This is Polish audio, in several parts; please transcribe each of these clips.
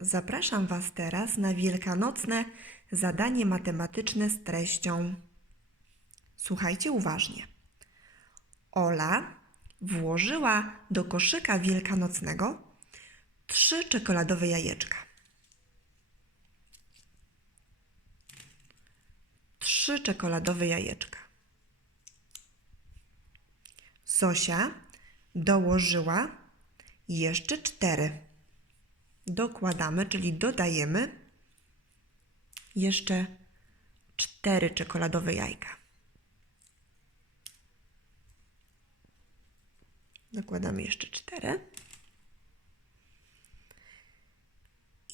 Zapraszam Was teraz na wielkanocne zadanie matematyczne z treścią. Słuchajcie uważnie. Ola włożyła do koszyka wielkanocnego trzy czekoladowe jajeczka. Trzy czekoladowe jajeczka. Zosia dołożyła jeszcze cztery. Dokładamy, czyli dodajemy jeszcze cztery czekoladowe jajka. Dokładamy jeszcze cztery.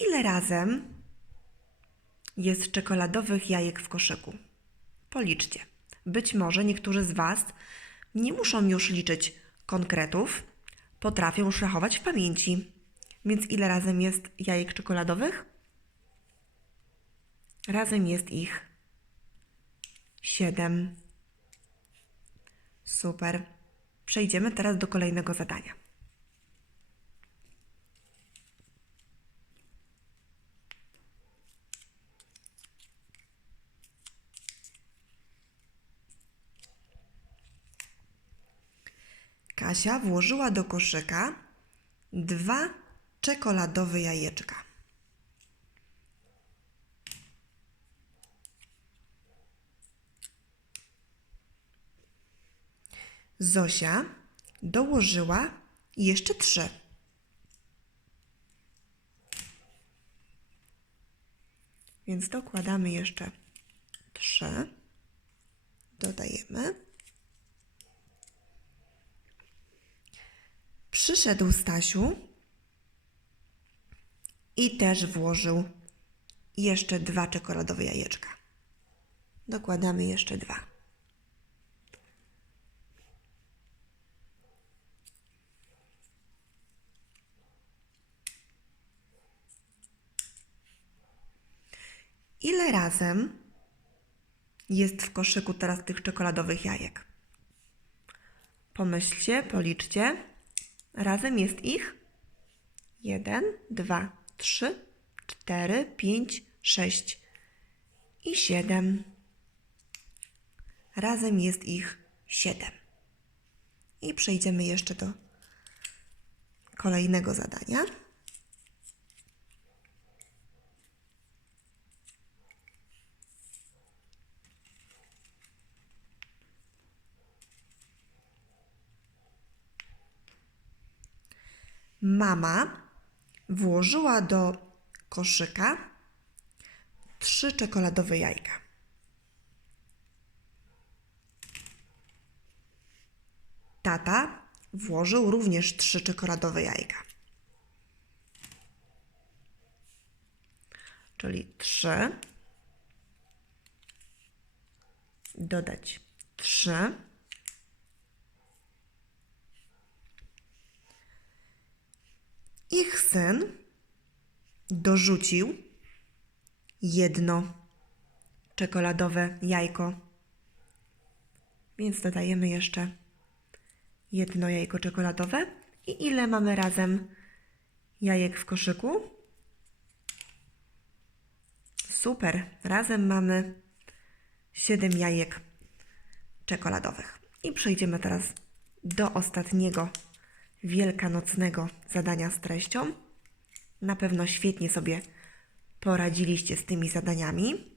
Ile razem jest czekoladowych jajek w koszyku? Policzcie. Być może niektórzy z Was nie muszą już liczyć konkretów, potrafią już rachować w pamięci. Więc ile razem jest jajek czekoladowych? Razem jest ich siedem. Super. Przejdziemy teraz do kolejnego zadania. Kasia włożyła do koszyka dwa czekoladowe jajeczka. Zosia dołożyła jeszcze trzy. Więc dokładamy jeszcze trzy. Dodajemy. Przyszedł Stasiu i też włożył jeszcze dwa czekoladowe jajeczka. Dokładamy jeszcze dwa. Ile razem jest w koszyku teraz tych czekoladowych jajek? Pomyślcie, policzcie. Razem jest ich jeden, dwa, trzy, cztery, pięć, sześć i siedem. Razem jest ich siedem. I przejdziemy jeszcze do kolejnego zadania. Mama włożyła do koszyka trzy czekoladowe jajka. Tata włożył również trzy czekoladowe jajka. Czyli trzy. Dodać trzy. Ich syn dorzucił jedno czekoladowe jajko. Więc dodajemy jeszcze jedno jajko czekoladowe. I ile mamy razem jajek w koszyku? Super. Razem mamy 7 jajek czekoladowych. I przejdziemy teraz do ostatniego wielkanocnego zadania z treścią. Na pewno świetnie sobie poradziliście z tymi zadaniami.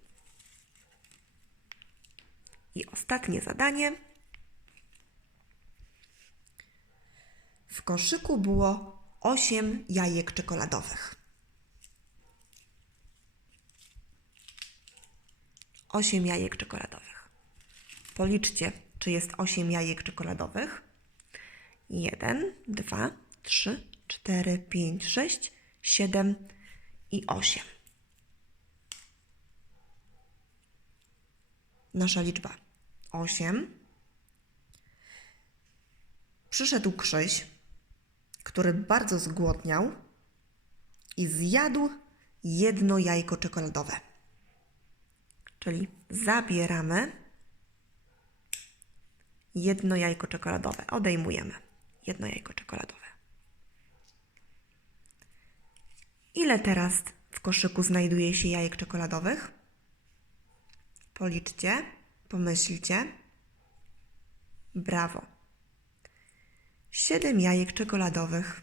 I ostatnie zadanie. W koszyku było 8 jajek czekoladowych. 8 jajek czekoladowych. Policzcie, czy jest 8 jajek czekoladowych. 1, 2, 3, 4, 5, 6, 7 i 8. Nasza liczba 8. Przyszedł Krzyś, który bardzo zgłodniał i zjadł jedno jajko czekoladowe. Czyli zabieramy jedno jajko czekoladowe, odejmujemy jedno jajko czekoladowe. Ile teraz w koszyku znajduje się jajek czekoladowych? Policzcie, pomyślcie. Brawo. Siedem jajek czekoladowych.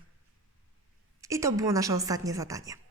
I to było nasze ostatnie zadanie.